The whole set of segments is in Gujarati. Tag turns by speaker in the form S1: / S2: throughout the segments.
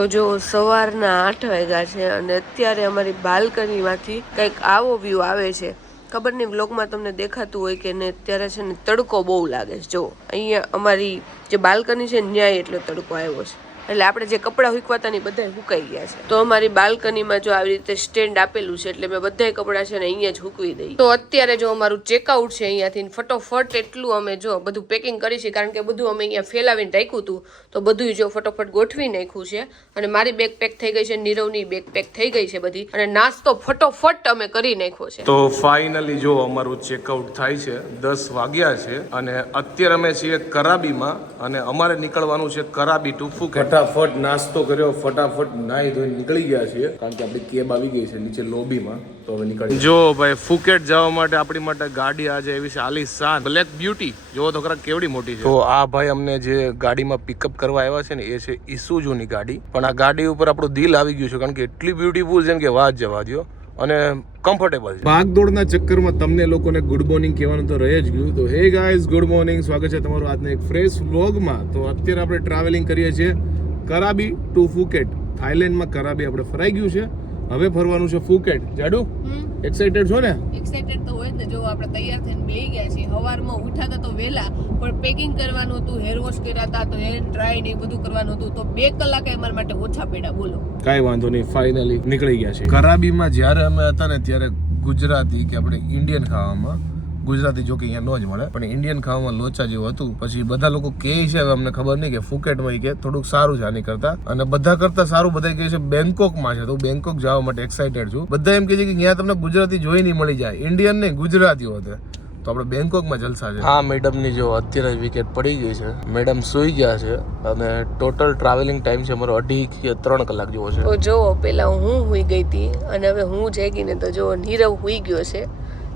S1: તો જો સવારના આઠ વાગ્યા છે અને અત્યારે અમારી બાલ્કનીમાંથી કંઈક આવો વ્યૂ આવે છે. ખબર નહીં વ્લોગમાં તમને દેખાતું હોય કે ને અત્યારે છે ને તડકો બહુ લાગે છે. જો, અહીંયા અમારી જે બાલ્કની છે ન્યાય એટલો તડકો આવ્યો છે. એટલે આપણે જે કપડાં હુકવાતા ને બધા હુકાઈ ગયા છે. તો અમારી બાલ્કનીમાં જો આવી રીતે સ્ટેન્ડ આપેલું છે, એટલે મેં બધાય કપડાં છે ને અહીંયા જ હુકવી દઈ. તો અત્યારે જો અમારું ચેકઆઉટ છે અહીંયાથી ફટોફટ એટલું અમે જો બધું પેકિંગ કરી છે કારણ કે બધું અમે અહીંયા ફેલાવીને રાખ્યું હતું, તો બધું જો ફટોફટ ગોઠવી નાખ્યું છે. અને મારી બેગ પેક થઈ ગઈ છે, નીરવની બેગ પેક થઈ ગઈ છે બધી, અને નાસ્તો ફટોફટ અમે કરી નાખ્યો છે.
S2: તો ફાઇનલી જો અમારું ચેકઆઉટ થાય છે, દસ વાગ્યા છે, અને અત્યારે અમે છીએ કરાબીમાં, અને અમારે નીકળવાનું છે કરાબી ટુ ફુકેટ ફટાફટ નાસ્તો કર્યો ફટાફટ નાહી ધોઈને નીકળી ગયા છીએ. કારણ કે આપણી કેબ આવી ગઈ છે નીચે લોબીમાં તો હવે નીકળી જો ભાઈ ફુકેટ જવા માટે આપણી માટે ગાડી આજે એવી છે આલિશાન. બ્લેક બ્યુટી જો તો ખરા કેવડી મોટી છે. તો આ ભાઈ અમને જે ગાડીમાં પિકઅપ કરવા આવ્યા છે ને એ છે ઈસુઝુની ગાડી. પણ આ ગાડી ઉપર આપણું દિલ આવી ગયું છે કારણ કે એટલી બ્યુટીફુલ છે ને કે વાત જવા દો અને કમ્ફર્ટેબલ છે. ભાગદોડના ચક્કરમાં તમને લોકોને ગુડ મોર્નિંગ કહેવાનું તો રહે જ ગયું. તો હે ગાઈઝ ગુડ મોર્નિંગ સ્વાગત છે તમારું આજના એક ફ્રેશ વ્લોગમાં તો અત્યારે આપણે ટ્રાવેલિંગ કરીએ છીએ. કરાબી ટુ ફુકેટ. થાઈલેન્ડમાં કરાબી આપણે ફરાઈ ગયું છે. હવે ફરવાનું છે ફુકેટ. જાડુ એક્સાઇટેડ છો ને?
S1: એક્સાઇટેડ તો હોય જ ને. જો આપણે તૈયાર થઈને બેહી ગયા છીએ. સવારમાં ઉઠાતા તો વહેલા પણ પેકિંગ કરવાનું હતું હેર વોશ કર્યા હતા તો હેર ડ્રાય ને બધું કરવાનું હતું. તો બે કલાક અમારા માટે ઓછા પડ્યા. બોલો.
S2: કાંઈ વાંધો નહીં. ફાઇનલી નીકળી ગયા છે કરાબીમાં જ્યારે અમે હતા ને ત્યારે ગુજરાતી કે આપણે ઇન્ડિયન ખાવામાં ગુજરાતી જો કે અહીંયા ન જ મળે. પણ ઇન્ડિયન ખાવામાં લોચા જેવું હતું. પછી બધા લોકો કહે છે હવે અમને ખબર નહીં કે ફુકેટમાં કે થોડુંક સારું છે આની કરતા. અને બધા કરતા સારું બધા કહે છે બેંકોકમાં છે. તો હું બેંકોક જવા માટે એક્સાઇટેડ છું. બધા એમ કહે છે કે ત્યાં તમને ગુજરાતી જોઈ નહીં મળી જાય. ઇન્ડિયન નહીં ગુજરાતીઓ હતા તો આપણે બેંકોકમાં જલસા છે. હા મેડમની જો અત્યારે વિકેટ પડી ગઈ છે. મેડમ સુઈ ગયા છે. અને ટોટલ ટ્રાવેલિંગ ટાઈમ છે અમારો અઢી કે ત્રણ કલાક જેવો છે.
S1: તો જો પેલા હું હુઈ ગઈ હતી અને હવે હું ને તો જો નીરવ હુઈ ગયો છે.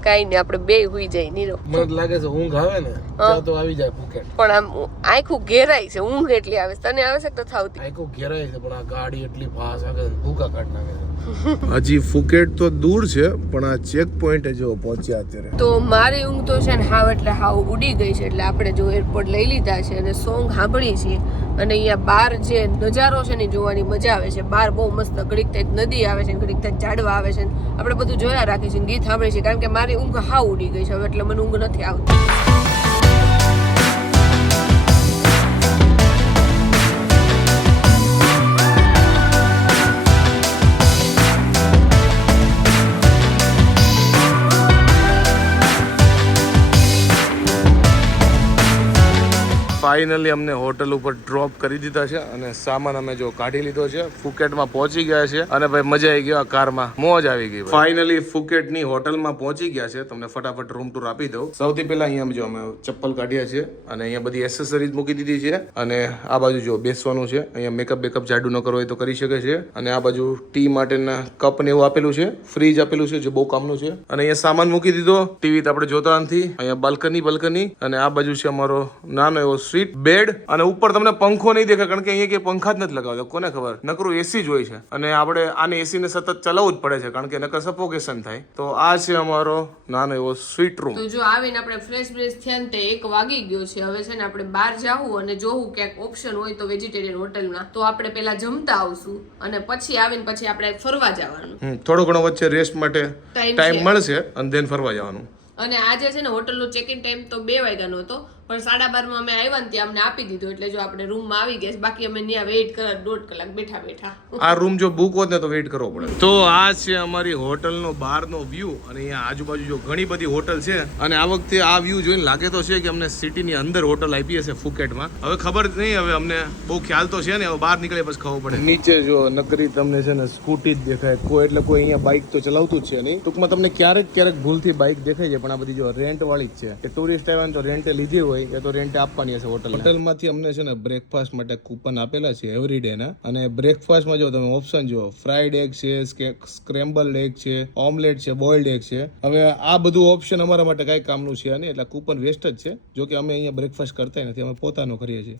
S1: કાંઈ નહીં આપણે બે હુઈ જાય નીરો
S2: મને લાગે છે ઊંઘ આવે ને તો આવી જાય ફુકેટ
S1: પણ આમ આખું ઘેરાય છે ઊંઘ એટલી આવે છે. તને આવે છે તો થાવતી
S2: આખું ઘેરાય છે પણ આ ગાડી એટલી ફાસ આગળ ભૂકા કાઢ નાખે હજી ફુકેટ તો દૂર છે પણ આ ચેક પોઈન્ટ જો પહોંચ્યા અત્યારે.
S1: તો મારી ઊંઘ તો છે ને હાવ એટલે હાવ ઉડી ગઈ છે એટલે આપણે જો એરપોર્ટ લઈ લીધા છે અને સોંગ સાંભળીએ છીએ. અને અહીંયા બહાર જે નજારો છે ને જોવાની મજા આવે છે. બહાર બહુ મસ્ત ઘડીક થાય નદી આવે છે ઘડીક થાય ઝાડવા આવે છે આપણે બધું જોયા રાખીએ છીએ ગીત સાંભળીએ છીએ. કારણ કે મારી ઊંઘ હાવ ઉડી ગઈ છે. હવે એટલે મને ઊંઘ નથી આવતી.
S2: ફાઇનલી અમને હોટલ ઉપર ડ્રોપ કરી દીધા છે અને સામાન અમે જો કાઢી લીધો છે. ફુકેટમાં પહોંચી ગયા છે. અને ભાઈ મજા આવી ગઈ આ કારમાં. મોજ આવી ગઈ ફાઇનલી ફુકેટની હોટલમાં પહોંચી ગયા છે. તમને ફટાફટ રૂમ ટૂર આપી દઉં. સૌથી પહેલા અહીંયા જો અમે ચપ્પલ કાઢ્યા છે અને અહીંયા બધી એસેસરીઝ મૂકી દીધી છે. અને આ બાજુ જો બેસવાનું છે. અહીંયા મેકઅપ બેકઅપ જાડુ ન કરવો હોય તો કરી શકે છે. અને આ બાજુ ટી માટેના કપ ને એવું આપેલું છે. ફ્રીજ આપેલું છે, જે બહુ કામનું છે. અને અહીંયા સામાન મૂકી દીધો. ટીવી તો આપણે જોતા નથી. અહીંયા બાલ્કની બાલ્કની અને આ બાજુ છે અમારો નાનો એવો સ્વીટ બેડ અને ઉપર તમને પંખો નહીં દેખાય કારણ કે અહીંયા કે પંખા જ નથી લગાવતા. કોને ખબર? નકરું એસી જ હોય છે. અને આપણે આને એસી ને સતત ચલાવવું જ પડે છે કારણ કે નકર સફોકેશન થાય. તો આ છે અમારો નાનો એવો સ્વીટ રૂમ
S1: જો આવીને આપણે ફ્રેશ બ્રેશ થયા ને તે એક વાગી ગયો છે. હવે છે ને આપણે બહાર જાવું અને જોવું ક્યાંક ઓપ્શન હોય તો વેજીટેરિયન હોટલમાં તો આપણે પેલા જમતા આવશું અને પછી આવીને પછી આપણે ફરવા જવાનું.
S2: થોડો ઘણો વચ્ચે રેસ્ટ માટે ટાઈમ મળશે અને દેન ફરવા જવાનું.
S1: અને આજે છે ને હોટલનો ચેક ઇન ટાઈમ તો બે વાગ્યાનો હતો. પણ સાડા બારમાં અમે આવ્યા ને ત્યાં અમને આપી દીધું એટલે જો આપણે રૂમમાં આવી ગયા બાકી અમે ત્યાં વેઇટ કરવા દોઢ કલાક બેઠા બેઠા.
S2: આ રૂમ જો બુક હોત ને તો વેઇટ કરવો પડે. તો આ છે અમારી હોટલનો બહારનો વ્યૂ અને અહીંયા આજુબાજુ જો ઘણી બધી હોટલ છે અને આ વખતે આ વ્યૂ જોઈને લાગે તો છે કે અમને સિટીની અંદર હોટલ આપી હશે ફુકેટમાં. હવે ખબર નહીં હવે અમને બહુ ખ્યાલ તો છે ને હવે બહાર નીકળે પછી ખબર પડે. નીચે જો નકરી તમને છે ને સ્કૂટી જ દેખાય. કોઈ એટલે કોઈ અહીંયા બાઇક તો ચલાવતું જ છે નહીં. ટૂંકમાં તમને ક્યારેક ક્યારેક ભૂલથી બાઇક દેખાય છે પણ આ બધી જો રેન્ટ વાળી જ છે. કે ટુરિસ્ટ આવ્યા તો રેન્ટે લીધી હોય. એ તો રેન્ટ આપવાની હશે હોટલ હોટલમાંથી અમને છે ને બ્રેકફાસ્ટ માટે કૂપન આપેલા છે એવરી ડે ના. અને બ્રેકફાસ્ટમાં જો તમે ઓપ્શન જુઓ ફ્રાઈડ એગ છે સ્ક્રેમ્બલ એગ છે ઓમલેટ છે બોઇલ્ડ એગ છે. હવે આ બધું ઓપ્શન અમારા માટે કાંઈ કામનું છે નહીં એટલે કૂપન વેસ્ટ જ છે. જો કે અમે અહીંયા બ્રેકફાસ્ટ કરતા નથી અમે પોતાનો કરીએ છીએ.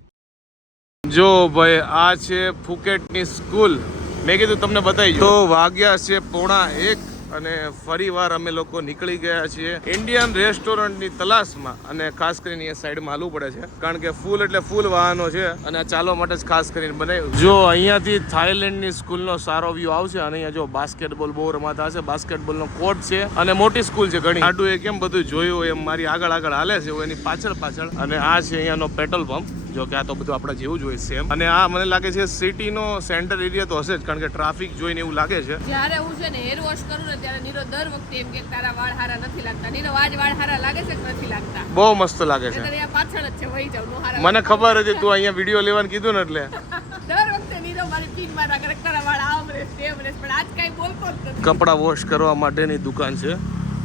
S2: જો ભાઈ આ છે ફુકેટની સ્કૂલ. મેં કીધું તમને બતાવી તો વાગ્યા છે પોણા એક. અને ફરીવાર અમે લોકો નીકળી ગયા છીએ ઇન્ડિયન રેસ્ટોરન્ટની તલાશમાં. અને ખાસ કરીને એ સાઈડમાં હાલવું પડે છે. કારણ કે ફૂલ એટલે ફૂલ વાહનો છે અને આ ચાલવા માટે જ ખાસ કરીને બનાવ્યું. જો અહીંયાથી થાઈલેન્ડની સ્કૂલનો સારો વ્યૂ આવશે અને અહીંયા જો બાસ્કેટબોલ બહુ રમાતા હશે. બાસ્કેટબોલનો કોર્ટ છે અને મોટી સ્કૂલ છે ઘણી. આટું એ કેમ બધું જોયું એમ મારી આગળ આગળ હાલે છે. એની પાછળ પાછળ. અને આ છે અહીંયાનો પેટ્રોલ પંપ જો કે આ તો બધું આપણા જેવું જ હોય સેમ અને આ મને લાગે છે સિટીનો સેન્ટર એરિયા તો હશે જ કારણ કે ટ્રાફિક જોઈને એવું લાગે છે.
S1: જ્યારે હું છે ને હેર વોશ કરું ને ત્યારે નીરો દર વખતે એમ કે તારા વાળ હારા નથી લાગતા. નીરો આજ વાળ હારા લાગે છે કે નથી લાગતા?
S2: બહુ મસ્ત લાગે છે.
S1: પાછળ જ છે વહી જાવ
S2: મને ખબર હતી તું અહીંયા વીડિયો લેવાનું કીધું ને એટલે.
S1: દર વખતે નીરો મારી પીન મારા કરે તારા વાળ આમ રહે તેમ રહે પણ આજ કાંઈ બોલતો જ નથી.
S2: કપડાં વોશ કરવા માટેની દુકાન છે.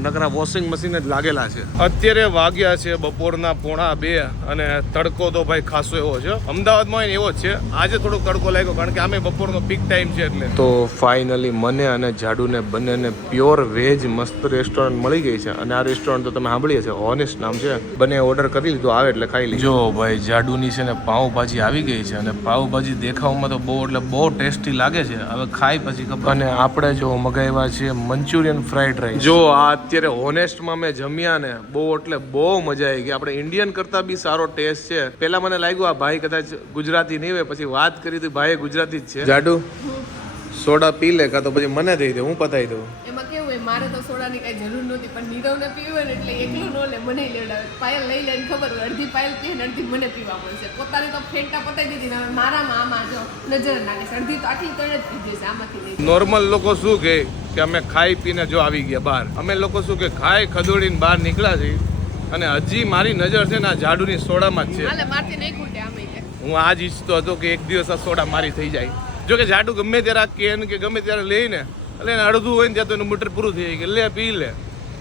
S2: નકરા વોશિંગ મશીન જ લાગેલા છે. અત્યારે વાગ્યા છે બપોરના પોણા બે અને તડકો તો ભાઈ ખાસો એવો છે. અમદાવાદમાં એવો જ છે. આજે થોડોક તડકો લાગ્યો કારણ કે આમે બપોરનો પીક ટાઈમ છે એટલે. તો ફાઇનલી મને અને જાડુને બંનેને પ્યોર વેજ મસ્ત રેસ્ટોરન્ટ મળી ગઈ છે. અને આ રેસ્ટોરન્ટ તો તમે સાંભળીએ છે ઓનેસ્ટ નામ છે. બંને ઓર્ડર કરી લીધો આવે એટલે ખાઈ લીધું. જો ભાઈ જાડુની છે ને પાઉંભાજી આવી ગઈ છે અને પાઉંભાજી દેખાવમાં તો બહુ એટલે બહુ ટેસ્ટી લાગે છે. હવે ખાઈ પછી ખબર. અને આપણે જો મગાવ્યા છે મંચુરિયન ફ્રાઈડ રાઈસ જો આ અત્યારે હોનેસ્ટમાં મેં જમ્યા ને બહુ એટલે બહુ મજા આવી ગઈ. આપણે ઇન્ડિયન કરતાં બી સારો ટેસ્ટ છે. પહેલાં મને લાગ્યું આ ભાઈ કદાચ ગુજરાતી નહીં હોય પછી વાત કરી હતી ભાઈ ગુજરાતી જ છે. જાડુ સોડા પી લે કાં તો પછી મને દઈ દે હું પતાવી દઉં.
S1: એમાં કેવું હોય મારે તો સોડાની કાંઈ જરૂર નહોતી પણ નીરવને પીવે ને એટલે એકલું ન લે મને લેવડાવે. પાયલ લઈ લે ખબર હોય અડધી પાયલ પીએ ને અડધી મને પીવા મળશે પોતાની તો ફેંટા પતાવી દીધી ને મારામાં આમાં જો નજર નાખે અડધી તો આટલી તો જ પીધી છે આમાંથી
S2: નોર્મલ લોકો શું કહે કે અમે ખાઈ પીને જો આવી ગયા બહાર? અમે લોકો શું કે ખાઈ ખદોડીને બહાર નીકળ્યા છીએ અને હજી મારી નજર છે ને આ જાડુની સોડામાં જ છે. હું આ જ ઈચ્છતો હતો કે એક દિવસ આ સોડા મારી થઈ જાય. જો કે જાડુ ગમે ત્યારે આ કેન કે ગમે ત્યારે લઈને એટલે એને અડધું હોય ને ત્યાં તો એનું મીટર પૂરું થઈ જાય કે લે પી લે.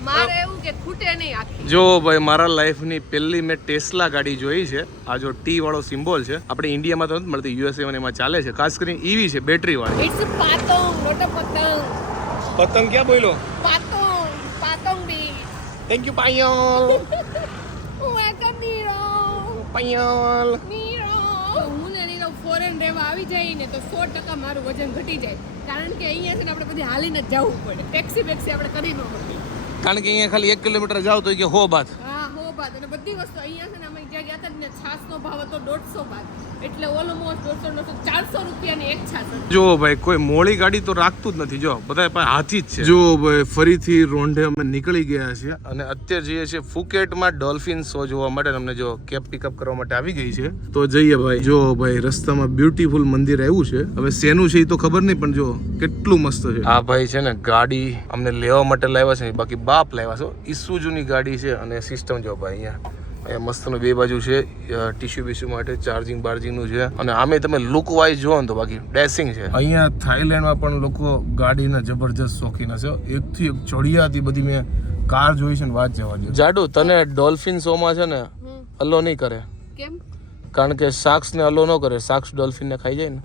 S1: મારે એવું કે ખૂટે નહીં આખી.
S2: જો ભાઈ મારા લાઈફની પહેલી મેં ટેસ્લા ગાડી જોઈ છે. આ જો ટી વાળો સિમ્બોલ છે. આપણે ઇન્ડિયામાં તો નથી મળતી યુએસએ એમાં ચાલે છે. ખાસ કરીને ઈવી છે બેટરી વાળી.
S1: ઇટ્સ પાતંગ નોટ અ પતંગ.
S2: પતંગ ક્યાં બોલ્યો
S1: પાતંગ પાતંગ બી.
S2: Thank you Payal.
S1: Welcome Nirav
S2: Payal.
S1: Nirav રહેવા આવી જાય ને તો સો ટકા મારું વજન ઘટી જાય. કારણ કે અહીંયા છે ને આપણે બધી હાલીને જ જવું પડે. ટેક્સી બેક્સી આપણે કરી ન પડે
S2: કારણ કે અહીંયા ખાલી એક કિલોમીટર જાવ તો કે હો બાત
S1: હા બાદ અને બધી વસ્તુ અહીંયા છે ને અમે જ્યાં ગયા હતા ને છાસનો ભાવ હતો દોઢસો બાદ. એટલે ઓલમોસ્ટ દોઢસો દોઢસો ચારસો રૂપિયાની એક છાસ
S2: જો ભાઈ કોઈ મોળી ગાડી તો રાખતું જ નથી જો. બધા પાસે હાથી જ છે. જો ભાઈ ફરીથી રોંઢે અમે નીકળી ગયા છે અને અત્યારે જઈએ છીએ ફુકેટમાં ડોલ્ફિન શો જોવા માટે અમને જો કેપ પિકઅપ કરવા માટે આવી ગઈ છે. તો જઈએ ભાઈ. જો ભાઈ રસ્તામાં બ્યુટીફુલ મંદિર આવ્યું છે. હવે શેનું છે એ તો ખબર નહીં પણ જો કેટલું મસ્ત છે. આ ભાઈ છે ને ગાડી અમને લેવા માટે લાવ્યા છે બાકી બાપ લાવ્યા છો ઈસુજુની ગાડી છે અને સિસ્ટમ જો ભાઈ. અહીંયા. અહીંયા મસ્તનું બે બાજુ છે ટીશ્યુ બીસ્યુ માટે ચાર્જિંગ બાર્જિંગનું છે. અને આમે તમે લુક વાઇઝ જોવો ને તો બાકી ડેસિંગ છે. અહીંયા થાઈલેન્ડમાં પણ લોકો ગાડીના જબરજસ્ત શોખીન હશે. એકથી એક ચડિયાતી બધી મેં કાર જોઈ છે ને વાત જવા દે જાડુ તને ડોલ્ફિન શોમાં છે ને અલ્લો નહીં કરે.
S1: કેમ?
S2: કારણ કે શાર્ક્સ ને અલ્લો ન કરે. શાક્સ ડોલ્ફિન ને ખાઈ જાય ને.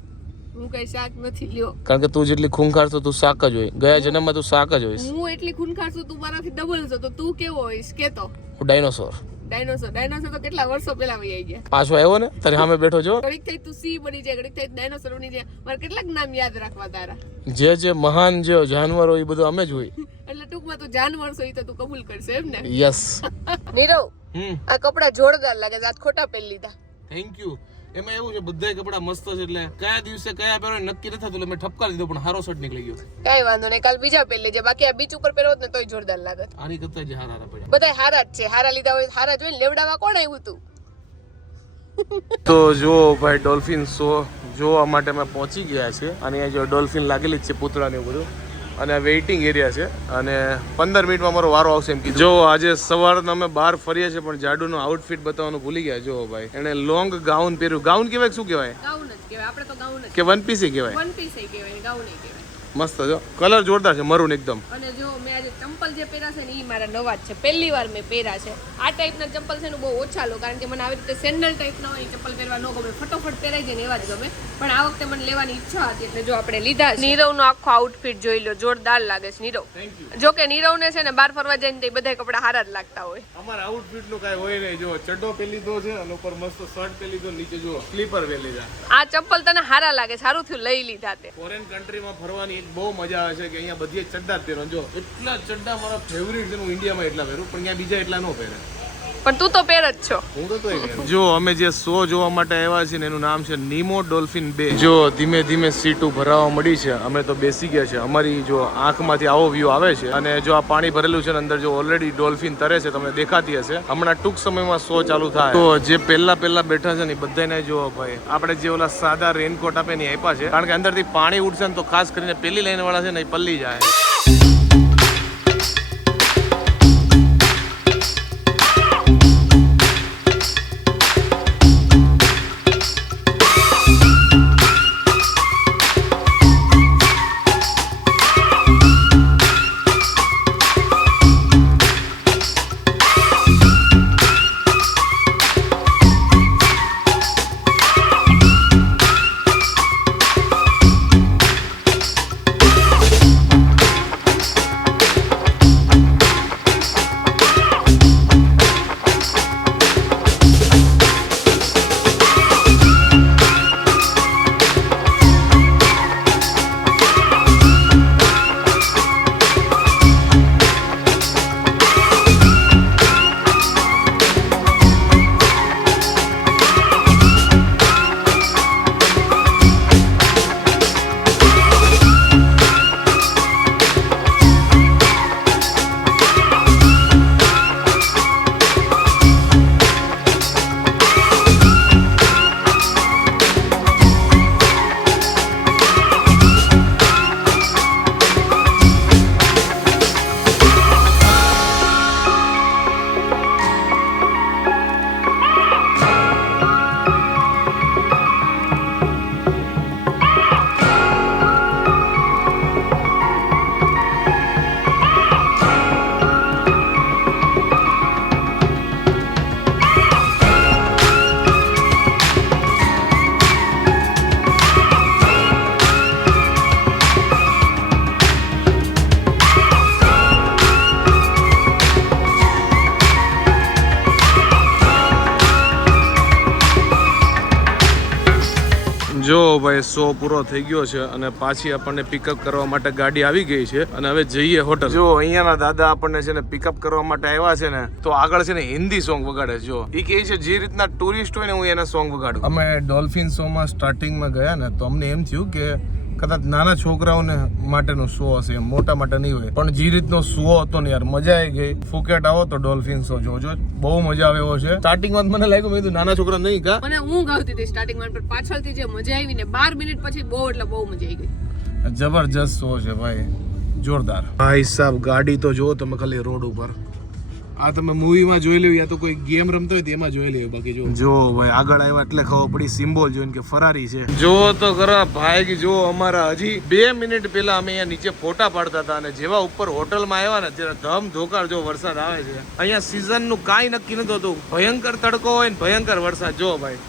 S1: હું કઈ શાક નથી લ્યો.
S2: કારણ કે તું જેટલી ખૂંખાર તો તું શાક જ હોય. ગયા જન્મમાં તું શાક જ હોઈશ.
S1: હું એટલી ખૂનખાર છું તું મારાથી ડબલ છો તો તું કેવો હોઈશ? કેતો.
S2: હું ડાયનોસોર.
S1: ડાયનોસોર. ડાયનોસોર તો કેટલા વર્ષો પહેલા વહી આવી ગયા?
S2: પાછો આવ્યો ને તારે સામે બેઠો જો
S1: ઘડીક થઈ તું સી બની જાય ઘડીક થઈ ડાયનોસોર બની જાય. મારે કેટલાક નામ યાદ રાખવા તારા.
S2: જે જે મહાન જે જાનવરો એ બધું અમે જ હોય.
S1: એટલે ટૂંકમાં તું જાનવર છો એ તો તું કબૂલ કરશે એમ ને?
S2: યસ
S1: નીરવ આ કપડા જોરદાર લાગે આજ ખોટા પહેરી લીધા.
S2: થેન્ક યુ એમાં એવું છે બધા કપડા મસ્ત છે એટલે કયા દિવસે કયા પહેરો નક્કી નથી થતું એટલે મેં ઠપકા લીધો પણ હારો શર્ટ નીકળી ગયો.
S1: કઈ વાંધો નહીં કાલ બીજા પહેરી લેજે. બાકી આ બીચ ઉપર પહેરો જ ને તોય જોરદાર લાગે
S2: આની કરતા જે હારા હારા પડ્યા.
S1: બધા હારા જ છે. હારા લીધા હોય હારા જોઈને લેવડાવવા કોણ આવ્યું તું?
S2: તો જો ભાઈ ડોલ્ફિન શો જોવા માટે અમે પહોંચી ગયા છે. અને અહીંયા જો ડોલ્ફિન લાગેલી જ છે પૂતળાને એવું બધું. અને વેઇટિંગ એરિયા છે. અને પંદર મિનિટમાં મારો વારો આવશે એમ કીધું. જો આજે સવારના અમે બહાર ફરીએ છીએ પણ જાડુનું આઉટફિટ બતાવવાનું ભૂલી ગયા. જો ભાઈ એને લોંગ ગાઉન પહેર્યું. ગાઉન કહેવાય શું કહેવાય? કે વન પીસી કહેવાય. મસ્ત જો. કલર જોરદાર છે મરૂન એકદમ.
S1: અને જો મેં આજે ચંપલ જે પહેર્યા છે ને એ મારા નવા જ છે. પહેલી વાર મેં પહેર્યા છે. આ ટાઈપના ચંપલ છે ને બહુ ઓછા લો કારણ કે મને આવી રીતે સેન્ડલ ટાઈપના હોય એ ચંપલ પહેરવા ન ગમે. ફટોફટ પહેરાઈ જાય ને એવા જ ગમે. પણ આ વખતે મને લેવાની ઈચ્છા હતી એટલે જો આપણે લીધા નીરવનો આખો આઉટફિટ જોઈ લો જોરદાર લાગે છે નીરવ. જો કે નીરવને છે ને બહાર ફરવા જાય ને તે બધા કપડા હારા જ લાગતા હોય.
S2: અમારા આઉટફિટનું કઈ હોય નહીં. જો ચડ્ડો પહેરી લીધો છે અને ઉપર મસ્ત શર્ટ પહેરી લીધો નીચે જો સ્લીપર પહેરી લીધા.
S1: આ ચંપલ તને હારા લાગે સારું થયું લઈ લીધા તે.
S2: ફોરેન કન્ટ્રીમાં ફરવાની બહુ મજા આવે છે કે અહીંયા બધી ચડ્ડા જ પહેરો. જો એટલા ચડ્ડા મારા ફેવરિટ છે હું ઇન્ડિયામાં એટલા પહેરું, પણ અહીંયા બીજા એટલા ન પહેરે.
S1: પણ તું તો પેર જ છો.
S2: હું તો તોય જો અમે જે શો જોવા માટે આવ્યા છીએ ને એનું નામ છે નીમો ડોલ્ફિન બે. જો ધીમે ધીમે સીટો ભરાવા મળી છે. અમે તો બેસી ગયા છે અમારી જો આંખમાંથી આવો વ્યૂ આવે છે અને જો આ પાણી ભરેલું છે ને અંદર જો ઓલરેડી ડોલ્ફિન તરે છે તમને દેખાતી હશે. હમણાં ટૂંક સમયમાં શો ચાલુ થાય. તો જે પહેલા પહેલા બેઠા છે ને એ બધાને જો ભાઈ આપણે જે ઓલા સાદા રેનકોટ આપે ને એ આપ્યા છે. કારણ કે અંદરથી પાણી ઉડશે ને તો ખાસ કરીને પેલી લાઈન વાળા છે ને એ પલ્લી જાય. જો ભાઈ શો પૂરો થઈ ગયો છે અને પાછી આપણને પિકઅપ કરવા માટે ગાડી આવી ગઈ છે અને હવે જઈએ હોટલ જો અહીંયાના દાદા આપણને છે ને પિકઅપ કરવા માટે આવ્યા છે ને તો આગળ છે ને હિન્દી સોંગ વગાડે જો. એ કહે છે જે રીતના ટુરિસ્ટ હોય ને હું એના સોંગ વગાડું. અમે ડોલ્ફિન શોમાં સ્ટાર્ટિંગમાં ગયા ને તો અમને એમ થયું કે કદાચ નાના છોકરાઓને માટેનો શો હશે મોટા માટે નહીં હોય. પણ જે રીતનો શો હતો ને યાર મજા આવી ગઈ. ફુકેટ આવો તો ડોલ્ફિન શો જોજો. બહુ મજા આવે એવો છે. સ્ટાર્ટિંગમાં મને લાગ્યું મેં નાના છોકરા નહીં કા.
S1: મને હું ગાવતી હતી સ્ટાર્ટિંગમાં પણ પાછળથી જે મજા આવી ને બાર મિનિટ પછી બહુ એટલે બહુ મજા આવી ગઈ.
S2: જબરજસ્ત શો છે ભાઈ. જોરદાર. ભાઈ સાહેબ ગાડી તો જો તમે ખાલી રોડ ઉપર. આ તમે મૂવીમાં જોઈ લેવું યા તો કોઈ ગેમ રમતો હોય તેમાં જોઈ લેવું બાકી જો. જો ભાઈ આગળ આવ્યા એટલે ખબર પડી સિમ્બોલ જોઈને કે ફરારી છે. જો તો ખરા ભાઈ કે જો અમારા હજી બે મિનિટ પહેલા અમે અહીંયા નીચે ફોટા પાડતા હતા અને જેવા ઉપર હોટલમાં આવ્યા ને ત્યારે ધમ ધોકાર જો વરસાદ આવે છે. અહીંયા season નું કાંઈ નક્કી નતું હતું. ભયંકર તડકો હોય ને ભયંકર વરસાદ. જો ભાઈ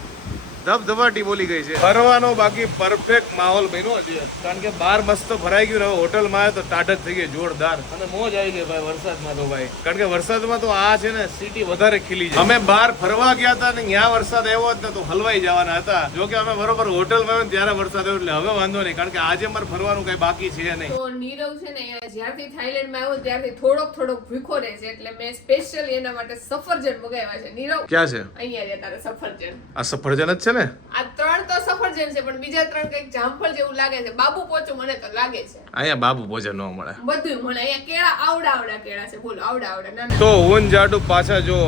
S2: ધબધબાટી બોલી ગઈ છે. ફરવાનો બાકી પરફેક્ટ માહોલ બન્યો છે કારણ કે બાર મસ્ત ભરાઈ ગયું હવે હોટલમાં તો ટાઢ જ થઈ ગઈ જોરદાર. અને મોજ આવી ગઈ ભાઈ વરસાદમાં તો ભાઈ. કારણ કે વરસાદમાં તો આ છે ને સિટી વધારે ખીલી જાય. અમે બહાર ફરવા ગયા હતા ને ત્યાં વરસાદ આવ્યો જ ને તો હલવાઈ જવાના હતા. જો કે અમે બરોબર હોટલમાં આવ્યો ત્યારે વરસાદ આવ્યો એટલે હવે વાંધો નહીં કારણ કે આજે મારે ફરવાનું કઈ બાકી છે નહીં.
S1: તો નીરવ છે ને જ્યારથી થાઈલેન્ડમાં આવ્યો ત્યારથી થોડોક થોડોક ભૂખો રહે છે એટલે મેં સ્પેશિયલી એના માટે સફરજન મગાવ્યા છે. નીરવ
S2: ક્યાં છે?
S1: અહીંયા તારે સફરજન.
S2: આ સફરજન જ છે ને?
S1: આ ત્રણ તો સફરજન છે પણ બીજા ત્રણ કંઈક જામફળ જેવું લાગે છે. બાબુ પોચું મને તો લાગે છે.
S2: અહીંયા બાબુ ભોજન ન મળે.
S1: બધું મળે. અહીંયા કેળા આવડા આવડા કેળા છે. બોલો આવડા આવડા ના
S2: તો ઊન જાડુ પાછા જો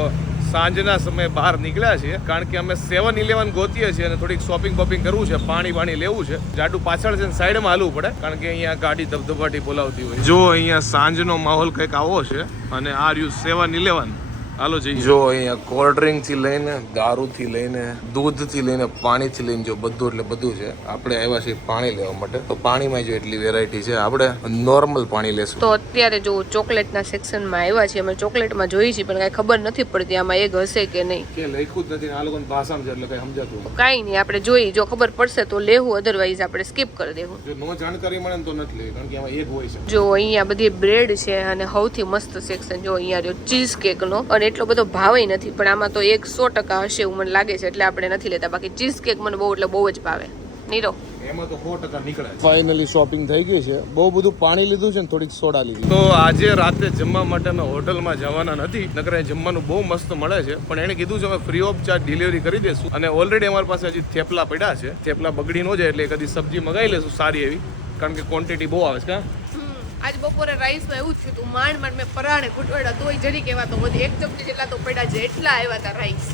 S2: સાંજના સમયે બહાર નીકળ્યા છીએ કારણ કે અમે સેવન ઇલેવન ગોતીએ છીએ અને થોડીક શોપિંગ બોપિંગ કરવું છે પાણી પાણી લેવું છે. જાડુ પાછળ છે સાઈડમાં હાલવું પડે કારણ કે અહીંયા ગાડી ધબધબાટી બોલાવતી હોય. જો અહીંયા સાંજનો માહોલ કંઈક આવો છે અને આ રહ્યું સેવન ઇલેવન હાલો જઈએ. જો અહીંયા કોલ્ડ ડ્રિંકથી લઈને દારૂ થી લઈને દૂધથી લઈને પાણી થી લઈને જો બધું એટલે બધું છે. આપણે આવ્યા છીએ પાણી લેવા માટે. તો પાણીમાં જો એટલી વેરાયટી છે આપણે નોર્મલ પાણી લેશું.
S1: તો અત્યારે જો ચોકલેટના સેક્શનમાં આવ્યા છીએ અમે ચોકલેટમાં જોઈ છીએ પણ કાંઈ ખબર નથી પડતી આમાં એક હશે કે નહીં.
S2: કે લખ્યું જ નથી આ લોકોની ભાષામાં એટલે કઈ સમજાતું
S1: કાંઈ નહીં આપણે જોઈ જો ખબર પડશે તો લેવું અધરવાઇઝ આપણે સ્કીપ કરી દેવું.
S2: જો નો જાણકારી મળે તો નથી લેવી કારણ કે આમાં એક હોય છે.
S1: જો અહીંયા બધી બ્રેડ છે અને સૌથી મસ્ત સેક્શન જો અહીંયા જો ચીઝ કેકનો અને એટલો બધો ભાવે નથી પણ આમાં તો એક સો ટકા હશે એવું મને લાગે છે એટલે આપણે નથી લેતા. બાકી ચીઝ કેક મને બહુ એટલે બહુ જ ભાવે. નીરો
S2: એમાં તો સો ટકા નીકળે ફાઇનલી શોપિંગ થઈ ગઈ છે. બહુ બધું પાણી લીધું છે ને થોડીક સોડા લીધી. તો આજે રાતે જમવા માટે અમે હોટલમાં જવાના નથી નકર જમવાનું બહુ મસ્ત મળે છે. પણ એણે કીધું છે અમે ફ્રી ઓફ ચાર્જ ડિલિવરી કરી દેશું. અને ઓલરેડી અમારી પાસે હજી થેપલા પડ્યા છે. થેપલા બગડી ન જાય એટલે કદી સબ્જી મગાવી લેશું સારી એવી. કારણ કે ક્વોન્ટિટી બહુ આવે છે
S1: આજ બપોરે રાઈસમાં એવું જ થયું હતું માંડ માંડ મેં પરાણે ઘૂંટવાડા તોય જરી કહેવા તો બધી એક ચમચી જેટલા તો પડ્યા છે એટલા આવ્યા હતા રાઈસ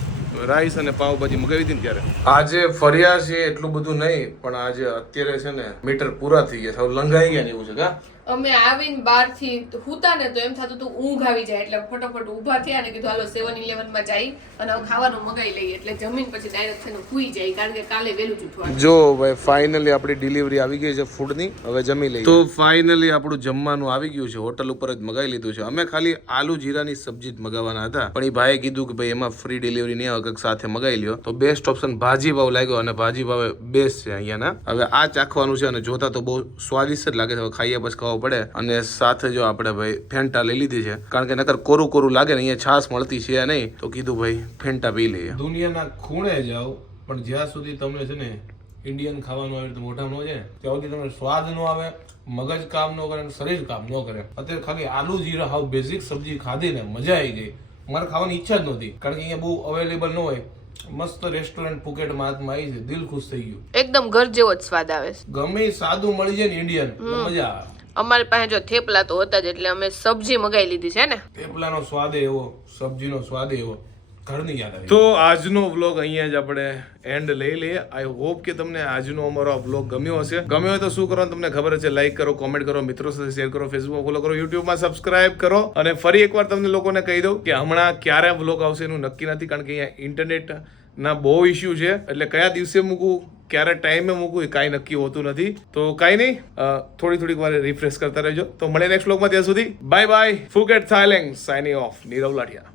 S2: રાઈસ અને પાવભાજી મગાવી હતી ને ત્યારે? આજે ફર્યા છે એટલું બધું નહીં પણ આજે અત્યારે છે ને મીટર પૂરા થઈ ગયા સાવ લંઘાઈ ગયા ને એવું છે કા?
S1: અમે આવીને બહારથી હુતા ને તો એમ થતું હતું ઊંઘ આવી જાય એટલે ફટોફટ ઊભા થયા ને કીધું હાલો સેવન ઇલેવનમાં જઈ અને ખાવાનું મગાવી લઈએ. એટલે જમીન પછી ડાયરેક્ટ થઈને હુઈ જાય કારણ કે કાલે વહેલું જ ઉઠવાનું.
S2: જો ભાઈ ફાઇનલી આપણી ડિલિવરી આવી ગઈ છે ફૂડની હવે જમી લઈએ. તો ફાઇનલી આપણું જમવાનું આવી ગયું છે હોટલ ઉપર જ મગાવી લીધું છે. અમે ખાલી આલુ જીરાની સબ્જી જ મગાવવાના હતા પણ એ ભાઈએ કીધું કે ભાઈ એમાં ફ્રી ડિલિવરી નહીં આવે કંઈક સાથે મગાવી લ્યો. તો બેસ્ટ ઓપ્શન ભાજી ભાવ લાગ્યો અને ભાજી ભાવે બેસ્ટ છે અહીંયાના. હવે આ ચાખવાનું છે અને જોતા તો બહુ સ્વાદિષ્ટ જ લાગે છે. હવે ખાઈએ પછી ખાવા પડે અને સાથે જો આપણે ભાઈ ફેન્ટા લઈ લીધી છે. કારણ કે નકર કોરું કોરું લાગે ને અહીંયા છાસ મળતી છે નહીં તો કીધું ભાઈ ફેન્ટા પી લઈએ. દુનિયાના ખૂણે જાઓ પણ જ્યાં સુધી તમને છે ને ઇન્ડિયન ખાવાનું આવે તો મોઢામાં ન જાય. ત્યાં સુધી તમને સ્વાદ ન આવે મગજ કામ ન કરે અને શરીર કામ ન કરે. અત્યારે ખાલી આલુ જીરા હાવ બેઝિક સબ્જી ખાધી ને મજા આવી ગઈ. મારે ખાવાની ઈચ્છા જ નહોતી. કારણ કે અહીંયા બહુ અવેલેબલ ન હોય. મસ્ત રેસ્ટોરન્ટ ફુકેટમાં હાથમાં આવી છે. દિલ ખુશ થઈ ગયું.
S1: એકદમ ઘર જેવો જ સ્વાદ આવે છે.
S2: ગમે સાદું મળી જાય ને ઇન્ડિયન મજા આવે.
S1: અમારી પાસે જો થેપલા તો હતા જ એટલે અમે સબ્જી મગાવી લીધી છે ને.
S2: થેપલાનો સ્વાદ એવો સબ્જીનો સ્વાદ એવો. ઘરની યાદ આવી તો આજનો વ્લોગ અહીંયા જ આપણે એન્ડ લઈ લઈએ. આઈ હોપ કે તમને આજનો અમારો વ્લોગ ગમ્યો હશે. ગમ્યો હોય તો શું કરવાનું તમને ખબર છે લાઈક કરો કોમેન્ટ કરો મિત્રો સાથે શેર કરો ફેસબુક ફોલો કરો યુટ્યુબમાં સબસ્ક્રાઇબ કરો. અને ફરી એકવાર તમને લોકોને કહી દઉં કે હમણાં ક્યારે વ્લોગ આવશે એનું નક્કી નથી કારણ કે અહીંયા ઇન્ટરનેટના બહુ ઇશ્યુ છે. એટલે કયા દિવસે મૂકવું? ક્યારે ટાઈમે મૂકું એ કાંઈ નક્કી હોતું નથી. તો કાંઈ નહીં થોડી થોડીક વાર રિફ્રેશ કરતા રહેજો. તો મળે નેક્સ્ટ વ્લોગમાં ત્યાં સુધી bye bye Phuket Thailand signing off Nirav Lathiya.